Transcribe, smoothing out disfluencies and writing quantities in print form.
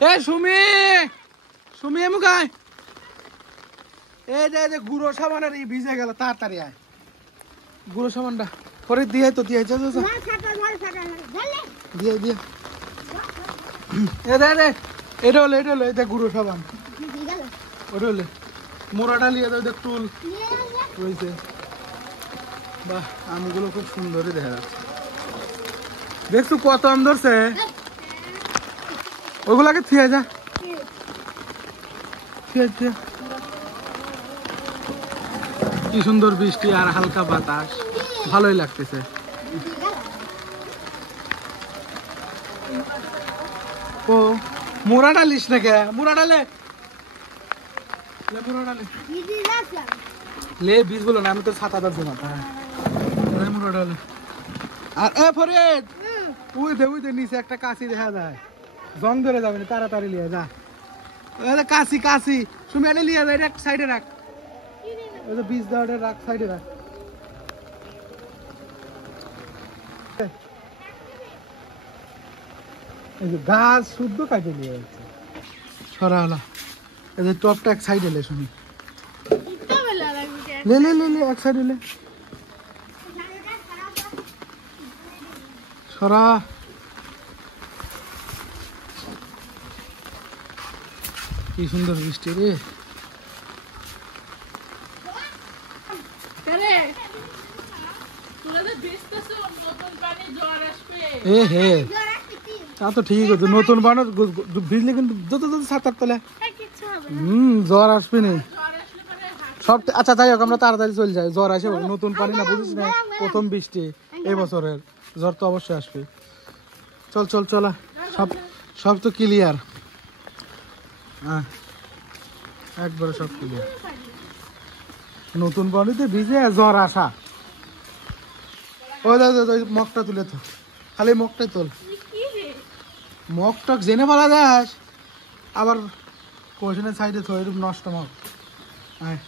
এ সুমি সুমি মুখায় এই যে গুঁড়ো সাবানের এই ভিজে গেল তাড়াতাড়ি আয় গুঁড়ো সাবানটা পরে দিয়ে তো দিয়ে দিয়ে দিয়ে এটা হলো এটা গুঁড়ো সাবান ওটা হলে মোড়াটা নিয়ে যাও টুল রয়েছে বাহ আমগুলো খুব সুন্দরই দেখা যাচ্ছে দেখছো কত আম ধরছে ওগুলাকে থিয়ে যা কি সুন্দর বৃষ্টি আর হালকা বাতাস ভালোই লাগতেছে ও মোড়া ডালিস না কে মোড়া ডালে লে বীজ বলো না আমি তো ছাতা দাঁড় না মোড়া ডালে আর এ ফরিদ উই দে নিচে একটা কাশি দেখা যায় জং ধরে যাবে না তাড়াতাড়ি লিয়ে যা কাশি তুমি এটা লিয়ে যায় এক সাইডে রাখ ওই যে বীজ দেওয়াটা রাখ সাইডে রাখ এই যে গাছ শুদ্ধ কাটে নিয়ে যাচ্ছে সরা হলো এই যে টপটা এক সাইডে লে শুনি লে এক সাইডে লে সরা কি সুন্দর বৃষ্টি রে হে তা তো ঠিক আছে নতুন বানর ভিজলে কিন্তু যত সাঁতার তলে জ্বর আসবে না সব আচ্ছা যাই হোক আমরা তাড়াতাড়ি চলে যাই জ্বর আসে নতুন পানি না বুঝিস না প্রথম বৃষ্টি এই বছরের জ্বর তো অবশ্যই আসবে চল সব তো ক্লিয়ার হ্যাঁ একবারে সব ক্লিয়ার নতুন পানিতে ভিজে জ্বর আসা ওই মগটা তুলে তো খালি মগটাই তোল মগ টক জেনে বলা যাস আবার কোশনের সাইডে তো এরকম নষ্ট মগ হ্যাঁ